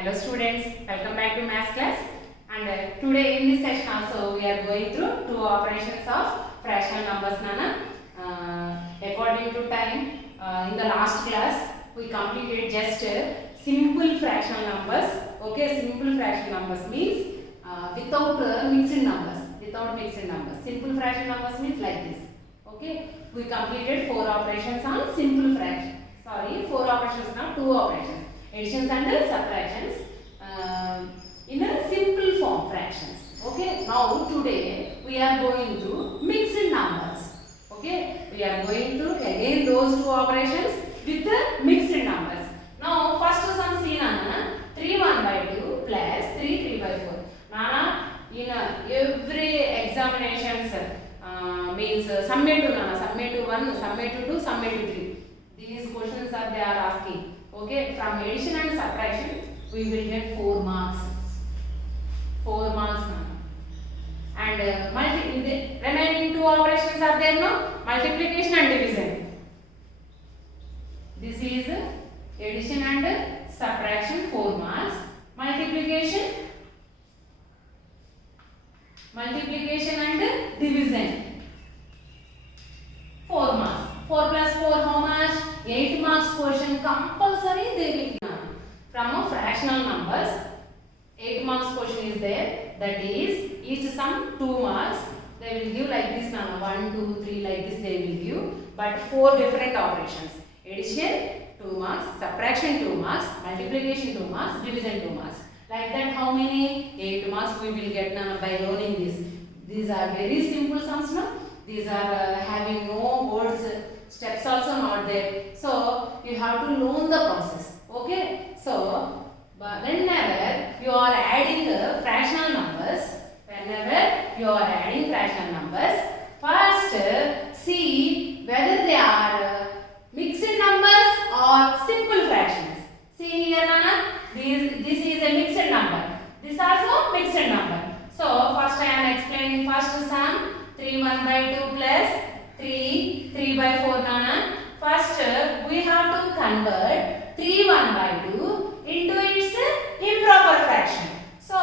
Hello students, welcome back to maths class. And today in this session also we are going through two operations of fractional numbers. According to time, in the last class we completed just simple fractional numbers. Okay, simple fractional numbers means without mixed numbers. Without mixed numbers. Simple fractional numbers means like this. Okay, we completed four operations on simple fraction. Sorry, four operations, not two operations. Additions and subtractions in a simple form fractions. Okay, now today we are going to mixed numbers. Okay, we are going to again those two operations with the mixed numbers. Now first sum see Nana, 3 1 by 2 plus 3 3 by 4. Nana, in every examinations means summative Nana, summative 1, summative 2, summative 3. These questions are they are asking. Okay, from addition and subtraction we will get 4 marks. 4 marks now. And the remaining two operations are there no? Multiplication and division. This is addition and subtraction 4 marks. Multiplication and division 4 marks. 4 plus 4 how much? 8 marks question compulsory they will give. From fractional numbers 8 marks question is there, that is each sum 2 marks. They will give like this now 1 2 3 like this they will give, but 4 different operations: addition 2 marks, subtraction 2 marks, multiplication 2 marks, division 2 marks. Like that how many? 8 marks we will get now by learning this. These are very simple sums now. These are having no words, steps also not there. So you have to learn the process. Okay. So whenever you are adding fractional numbers, first see whether they are mixed numbers or simple fractions. See here Nana, this is a mixed number. This also mixed number. So first I am explaining first sum 3 1 by 2 plus 3 3 by 4 Nana. First we have to convert 3 1 by 2 into its improper fraction. So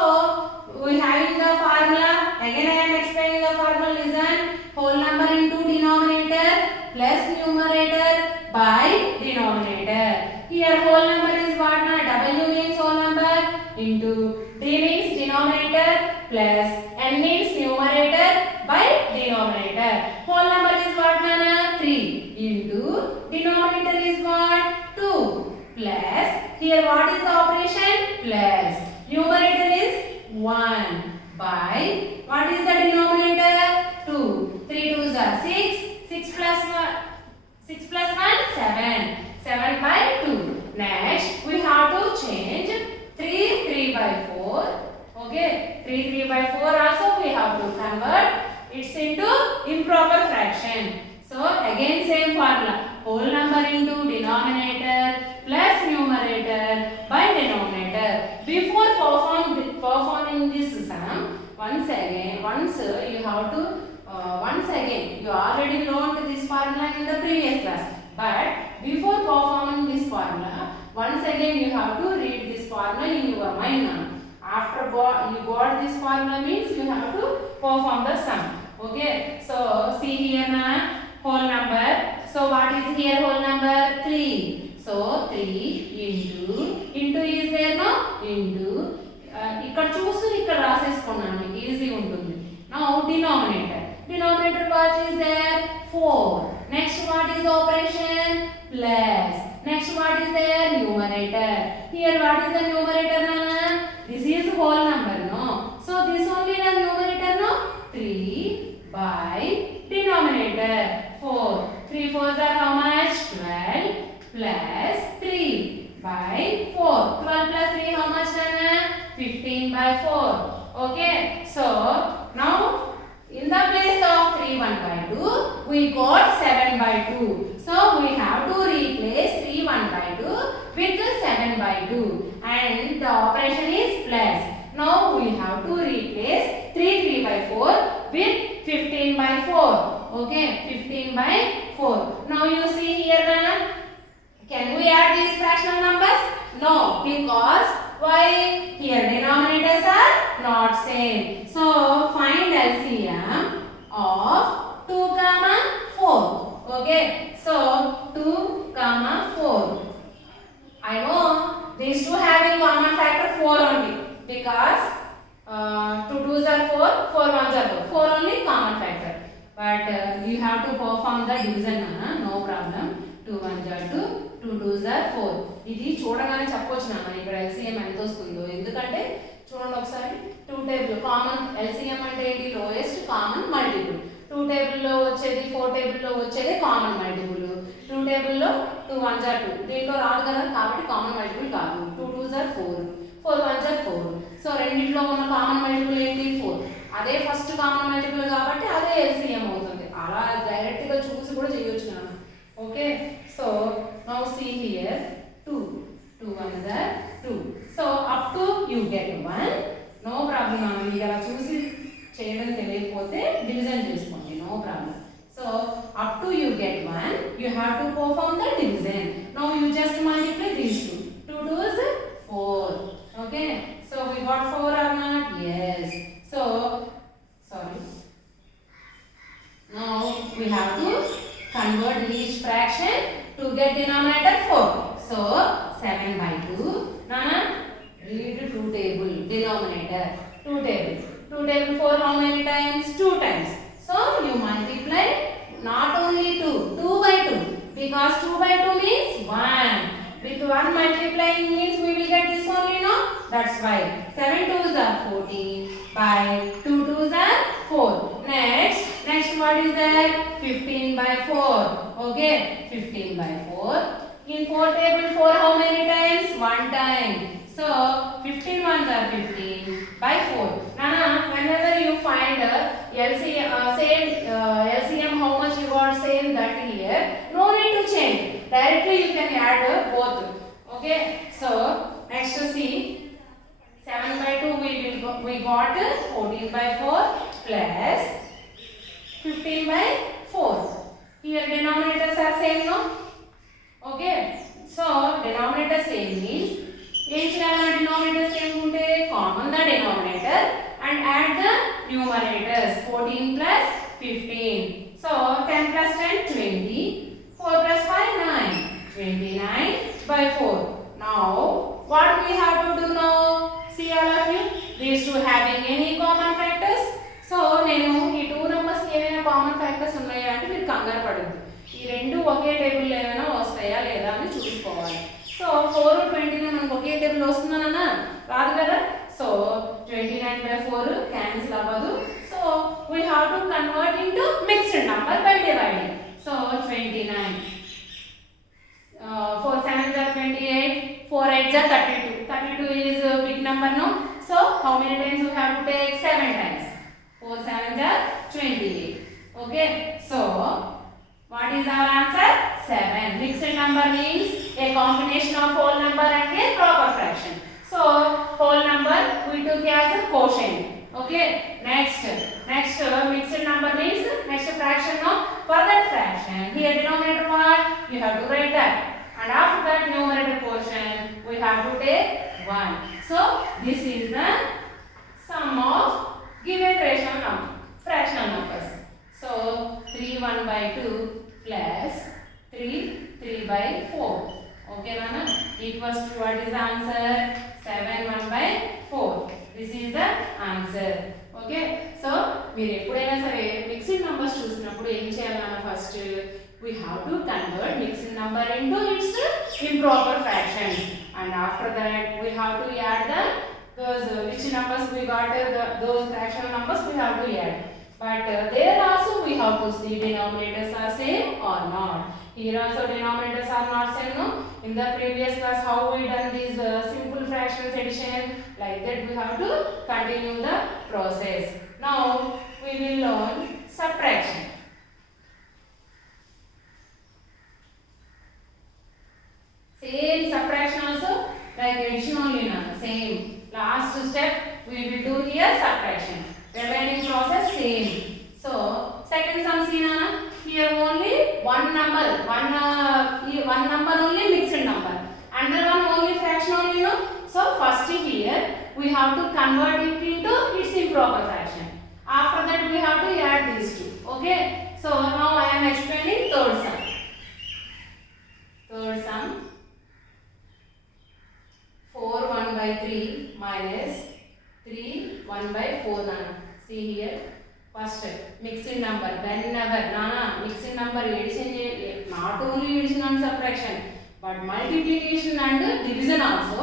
we having the formula. Again I am explaining the formula. Listen. Whole number into denominator plus numerator by denominator. Here whole number is what na? W means whole number into D means denominator plus N means numerator by denominator. Whole number is what na? 3 into denominator is what? 2 plus here what is the operation? Plus numerator is 1 by what is the denominator? 2. 3 2s are 6. 6 plus 1 7. 7 by 2. Next we have to change 3 3 by 4. Okay, 3 3 by 4 also we have to convert it's into improper fraction. So again same formula. Whole number into denominator plus numerator by denominator. Before performing this sum, once again you already learned this formula in the previous class. But before performing this formula, once again you have to read this formula in your mind now. After you got this formula means you have to perform the sum. Okay. So see here na whole number. So what is here whole number? 3. So 3 into is there no? Into ఇక్కడ చూసి ఇక్కడ రాసేసుకున్నాను మీకు easy ఉంటుంది. Now denominator what is there? 4. Next what is the operation? Plus. Next what is there? Numerator. Here what is the numerator Nana? This is whole number no? So this only the numerator no? 3 by denominator 4. 3 4s are how much? 12 plus 3 by 4. 12 plus 3 how much Nana? 15 by 4. Okay. So now in the place of 3 1 by 2 we got 7 by 2. So we have to replace 3 1 by 2 with 7 by 2 and the operation is plus. Now we have to replace 3 3 by 4 with 15 by 4. Okay, 15 by 4. Now you see here Nana, can we add these fractional numbers? No, because why? Here denominators are not same. So find LCM of 2 comma 4. Okay. So 2 comma 4. I know these two having common factor 4 only because 2 2s are 4, 4 1s are 4. 4 only common factor. But you have to perform the division, no problem. 2 1s are 2, 2 2s are 4. ఇది చూడగానే చెప్పొచ్చు నాన్న ఇక్కడ LCM ఎంత వస్తుందో. ఎందుకంటే చూడండి ఒకసారి 2 టేబుల్ కామన్ LCM అంటే ఏంటి? Lowest common multiple. 2 టేబుల్లో వచ్చేది 4 టేబుల్లో వచ్చేది కామన్ మల్టిపుల్. 2 టేబుల్లో 2 1s are 2. దీంట్లో రాదు కదా కాబట్టి కామన్ మల్టిపుల్ కాదు. 2 2s are 4, 4 1s are 4. So రెండిట్లో ఉన్న కామన్ మల్టిపుల్ ఏంటి? 4. అదే ఫస్ట్ కామన్ మల్టిపుల్ కాబట్టి అదే LCM అవుతుంది. అలా డైరెక్ట్ గా చూసి కూడా చేయొచ్చు నాన్న. Okay. So now see here 2 2 1s are 2. So up to you get 1. No problem నాన్న. మీకు అలా చూసి చేయడం తెలియకపోతే డివిజన్ చేసుకోండి. No problem. So up to you get 1 you have to perform the division. Now you just multiply these two. 2 2s 4. Okay. So we got 4 or not? Yes. So sorry. Now we have to convert each fraction to get denominator 4. So 7 by 2. Nana, read 2 table denominator. 2 table. 2 table 4 how many times? 2 times. So you multiply not only 2, 2 by 2 because 2 by 2 means 1. With 1 multiplying means we will get this only, no? That's why 7 2s are 14 by 2 2s are 4. Next what is there? 15 by 4. Okay, 15 by 4. In 4 table 4 how many times? 1 time. So 15 1s are 15 by 4. Nana, whenever you find LCM, LCM how much you got same that here, no need to change. Directly you can add both. Okay. So next to see 7 by 2 we got 14 by 4 plus 15 by 4. Here denominators are same, no? Okay. So denominator same means denominator same unte common the denominator and add the numerators. 14 plus 15. So 10 plus 10 20. 4 plus 5 9. 29 by 4. Now what we have to do now? See all of you. These two having any common factors? So నేను ఈ 2 numbers ఏమైనా common factors ఉన్నాయా అంటే మీరు కంగారు పడద్దు. ఈ రెండు ఒకే టేబుల్ ఏమైనా వస్తాయా లేదా అని చూసుకోవాలి. సో 4 29 మనకు ఒకే టేబుల్ వస్తుందన్నా రాదు కదా. సో 29 by 4 క్యాన్సిల్ అవ్వదు. So we have to convert into mixed number by dividing. So 29 4 7s are 28, 4 8s are 32. 32 is a big number, no? So how many times you have to take? 7 times. 4 7s are 28. Okay. So what is our answer? 7. Mixed number means a combination of whole number and a proper fraction. So whole number we took as a quotient. Okay. Next mixed number means next fraction, no? For that fraction here denominator what? You have to write that, and after that numerator portion we have to take 1. So this is the sum of given fractional numbers. So 3 1 by 2 plus 3 3 by 4. Okay Nana, equals to what is the answer? 7 1 by 4. This is the answer. Okay. So మీరు ఎప్పుడైనా సరే mixing numbers చూసినప్పుడు ఏం చేయాలన్నా first we have to convert mixing number into its improper fractions, and after that we have to add those which numbers we got those fractional numbers we have to add. But there also we have to see denominators are same or not. Here also denominators are not same, no? In the previous class how we done this simple fractions addition, like that we have to continue the process. Now we will learn subtraction. Same subtraction also like addition only, na same. Last step we will do here subtraction. Remaining process same. So second sum see na, here only one number only mixed number, and Another one only fraction only, no? So first here we have to convert it into its improper fraction. After that we have to add these two. Okay. So now I am explaining third sum. Third sum. 4 1 by 3 minus 3 1 by 4 nana. See here. First mixing number. Whenever nana mixing number addition, not only addition and subtraction but multiplication and division also.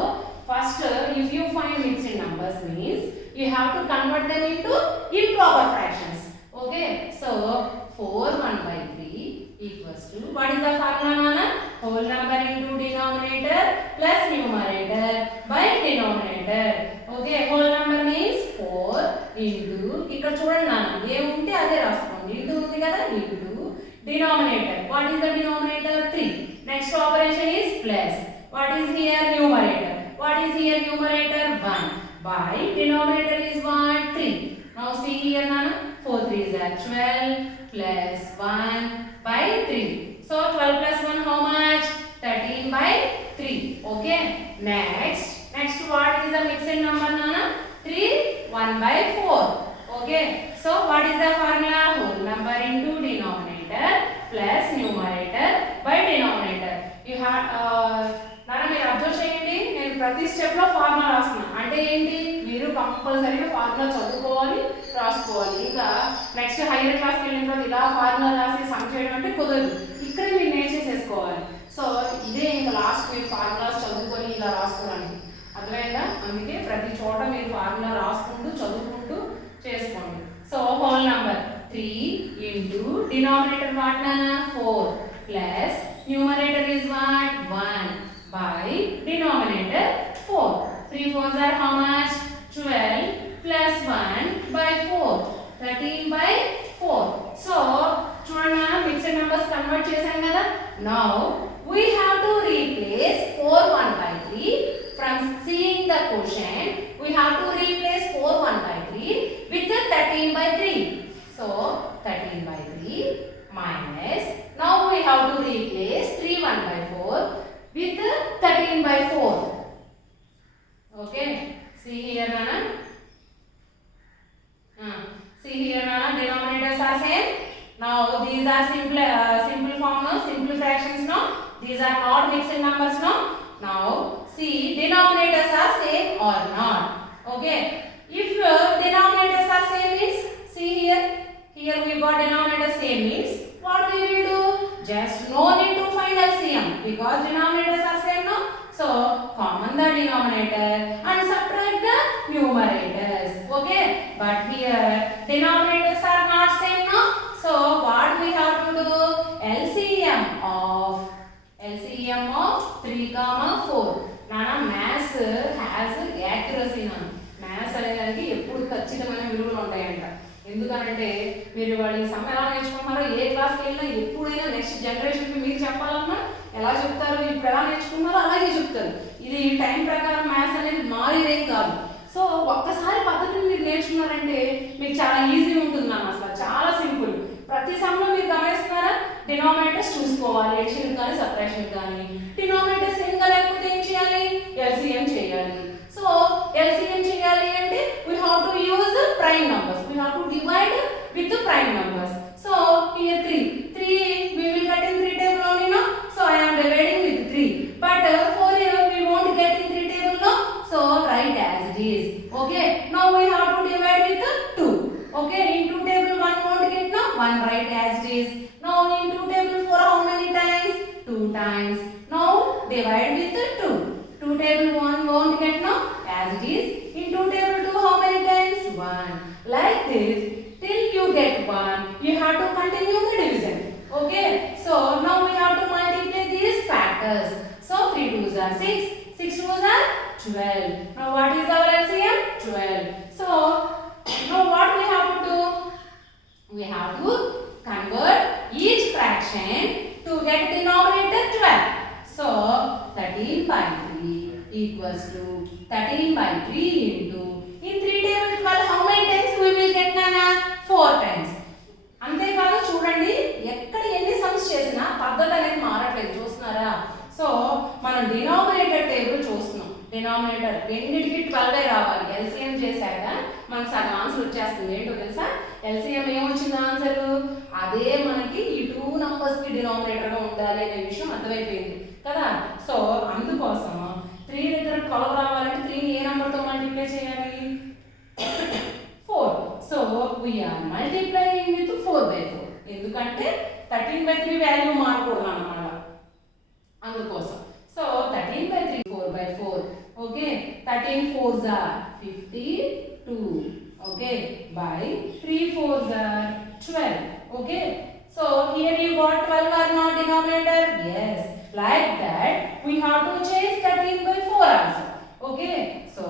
First if you find mixing numbers means you have to convert them into improper fractions. Okay. So 4 1 by 3 equals to, what is the formula nana? Whole number into denominator plus numerator by denominator. Okay, whole number means 4 into, ఇక్కడ చూడండి నాన్న ఏ ఉంటే అదే రాసుకోండి. Into ఉంది కదా, into denominator. What is the denominator? 3. Next operation is plus. What is here? Numerator. What is here? Numerator 1 by denominator is 1 3. Now see here nana, 4 3s are 12 plus 1 by 3. So 12 plus 1 how much? 13 by 3. Okay. Next what is the mixed number nana? 3 1 by 4. Okay. So what is the formula? Whole number into denominator plus numerator by denominator. You have nana మీరు observe చేయండి, నేను ప్రతి step లో formula రాస్తున్నా. అంటే ఏంటి, మీరు కంపల్సరీగా ఫార్ములా చదువుకోవాలి, రాసుకోవాలి. ఇంకా నెక్స్ట్ హైయర్ క్లాస్కి వెళ్ళిన తర్వాత ఇలా ఫార్ములా రాసి సమ్ చేయడం అంటే కుదరదు. ఇక్కడ మీరు నేర్చేసేసుకోవాలి. సో ఇదే ఇంకా లాస్ట్ మీరు ఫార్ములాస్ చదువుకొని ఇలా రాసుకోవడానికి అర్థమైందా? అందుకే ప్రతి చోట మీరు ఫార్ములా రాసుకుంటూ చదువుకుంటూ చేసుకోండి. So whole number 3 into denominator what nana? 4 plus numerator is what? 1 by denominator 4. 3 4s are how much? 12 plus 1 by 4. 13 by 4. So చూడండి మిక్స్డ్ నంబర్స్ కన్వర్ట్ చేశాం కదా. Now we have to replace 4 1 by 3 from seeing the quotient. We have to replace 4 1 by 3 with 13 by 3. So 13 by 3 minus, now we have to replace 3 1 by 4 with 13 by 4. Okay. See here nana. See here nana, denominators are same. Now these are simple form no, simple fractions no. These are not mixed numbers no. Now see denominators are same or not. Okay. If denominators are same means, see here we got denominator same means what we will do? Just no need to find LCM because denominators are same no. So common the denominator and subtract the numerators. Okay. But here denominators are not same no. So what we have to do? LCM of 3, 4. Nana maths has accuracy nana. Maths అనేది ఎప్పుడు ఖచ్చితమైన విలువలు ఉంటాయంట. ఎందుకంటే మీరు వాళ్ళ some ఎలా నేర్చుకుంటున్నారో, ఏ క్లాస్కి వెళ్ళినా ఎప్పుడైనా నెక్స్ట్ జనరేషన్కి మీరు చెప్పాలన్నా ఎలా చెప్తారు, ఇప్పుడు ఎలా నేర్చుకున్నారో అలాగే చెప్తారు. ఇది టైం ప్రకారం మ్యాథ్స్ అనేది మారేదేం కాదు. సో ఒక్కసారి పద్ధతిని మీరు నేర్చుకున్నారంటే మీకు చాలా ఈజీ ఉంటుంది అన్న. అసలు చాలా సింపుల్. ప్రతి సమ్లో మీరు గమనిస్తున్నారా, డినామినేటర్స్ చూసుకోవాలి, ఎడిషన్ కానీ సబ్ట్రాక్షన్ కానీ. డినామినేటర్స్ సేమ్గా లేకపోతే ఏం చేయాలి? ఎల్సిఎం చేయాలి. సో ఎల్సిఎం చేయాలి అంటే we have to use prime numbers. We have to divide with the prime numbers. So here 3 we will get in 3 table only no. So I am dividing with 3. But 4 here we won't get in 3 table no. So write as it is. Okay. Now we have to divide with 2. Okay. In 2 table 1 won't get no. 1 write as it is. Now in 2 table 4 how many times? 2 times. Now divide with 2. 2 table 1 won't get no, as it is. In 2 table 2 how many times? 1. Like this till you get 1. You have to continue the division. Okay. So now we have to multiply these factors. So 3 2s are 6. 6 2s are 12. Now what is our LCM? 12. So now what we have to do? We have to convert each fraction to get denominator 12. So 13 by 3 equals to 13 by 3 into, in 3 table 12 how many times we will get nana? 4 times. అంతే కాదు చూడండి, ఎక్కడ ఎన్ని sums చేసినా పద్ధతి అనేది మారట్లేదు చూస్తున్నారా. So మనం డినామినేటర్ టేబుల్ చూస్తున్నాం. డినామినేటర్ రెండింటికి 12 రావాలి. ఎల్సిఎం చేశాక మనకు సగం ఆన్సర్ వచ్చేస్తుంది. ఏంటో తెలుసా? ఎల్సిఎం ఏమొచ్చింది ఆన్సర్? అదే మనకి ఈ 2 నంబర్స్కి డినామినేటర్గా ఉండాలి అనే విషయం అర్థమైపోయింది కదా. సో అందుకోసం 3 దగ్గర 12 రావాలంటే 3ని ఏ నెంబర్తో మల్టిప్లై చేయాలి? 4. So we are multiplying with 4/4. ఎందుకంటే 13/3 వాల్యూ మారకూడదు అన్నమాట, అందుకోసం. So 13/3 4/4. Okay, 13 4s are 52. Okay, by 3 4s are 12. Okay, so here you got 12 or not denominator? Yes, like that we have to change 13/4 also. Okay, so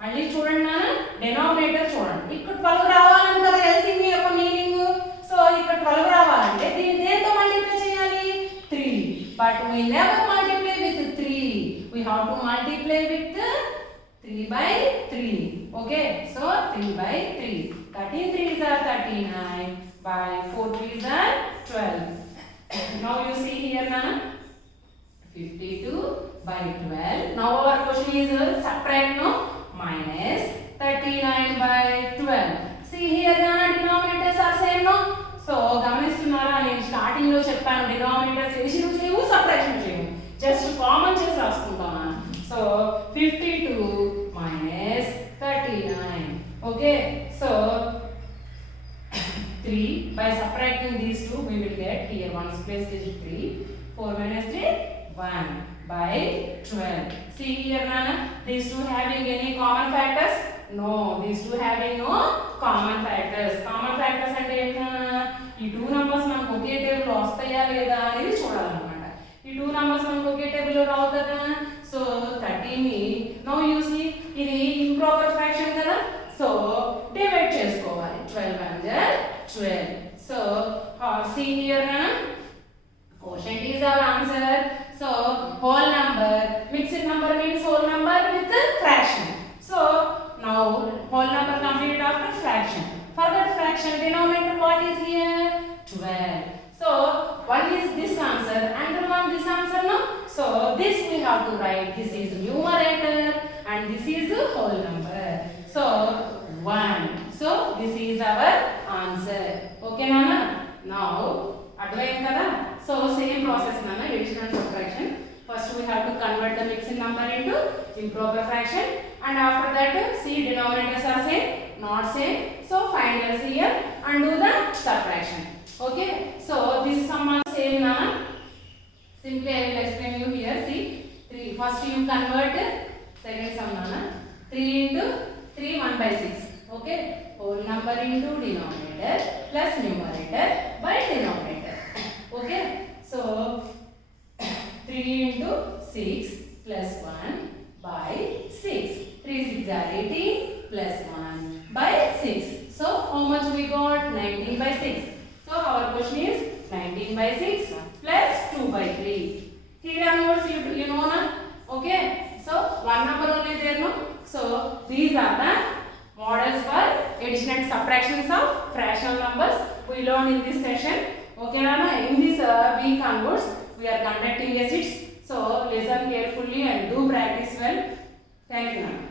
మళ్ళీ చూడండి నాన్న, denominator చూడండి. ఇక్కడ 12 రావాలని కదా ఎల్సిఎం యొక్క మీనింగ్. సో ఇక్కడ 12 రావాలంటే దీన్ని దేంతో మల్టిప్లై చేయాలి? 3. But we never multiply with 3. We have to multiply with 3/3. Okay, so 3/3. 13 3s are 39 by 4 3s are 12. Now you see here na 52/12. Now our question is subtract no minus 39/12. See here na denominators are same no. So గమనిస్తున్నారా, నేను starting లో చెప్పాను denominators addition చేయవు, subtraction చేయవు, just common చేసి రాసుకుంటాను. So 52 minus 39. Okay, so 3 by subtracting these two we will get here 1's place is 3. 4 minus 3 1 by 12. See here nana, these two having any common factors? No, these two having no common factors. Common factors అంటే ఏంటన్నా, ఈ 2 numbers మనకు ఒకే table లో వస్తాయా లేదా అనేది చూడాలన్నమాట. ఈ 2 numbers మనకు ఒకే టేబుల్ లో రావు కదా. సో 13ని నౌ యూ సీ ఇది ఇంప్రాపర్ ఫ్రాక్షన్ కదా, సో డివైడ్ చేసుకోవాలి. 12 1 12. So see here na quotient is our answer. So whole number, mixed number means whole number with fraction. So now whole number completed after fraction. For that fraction denominator what is here? 12. So one is this answer and one this answer no. So this we have to write, this is numerator and this is a whole number. So 1. So this is our answer. Okay nana? Now advain kada. So same process nana, addition and subtraction. First we have to convert the mixed number into improper fraction, and after that see denominators are same not same, so find LCM and do the subtraction. Okay, so this sum are same nana. Simply I will explain you here. See 3, first you convert second sum nana. 3 into 3 1/6. Okay, whole number into denominator plus numerator by denominator. Okay, so 3 into 6 plus 1 by 6. 3 6 are 18 plus 1 by 6. So how much we got? 19/6. So our question is 19/6 plus 2/3. Here onwards you know na. Okay, so one number only there no. So these are the models for addition and subtractions of fractional numbers we learned in this session. Okay nana, in this week onwards we are conducting exercises, so listen carefully and do practice well. Thank you nana.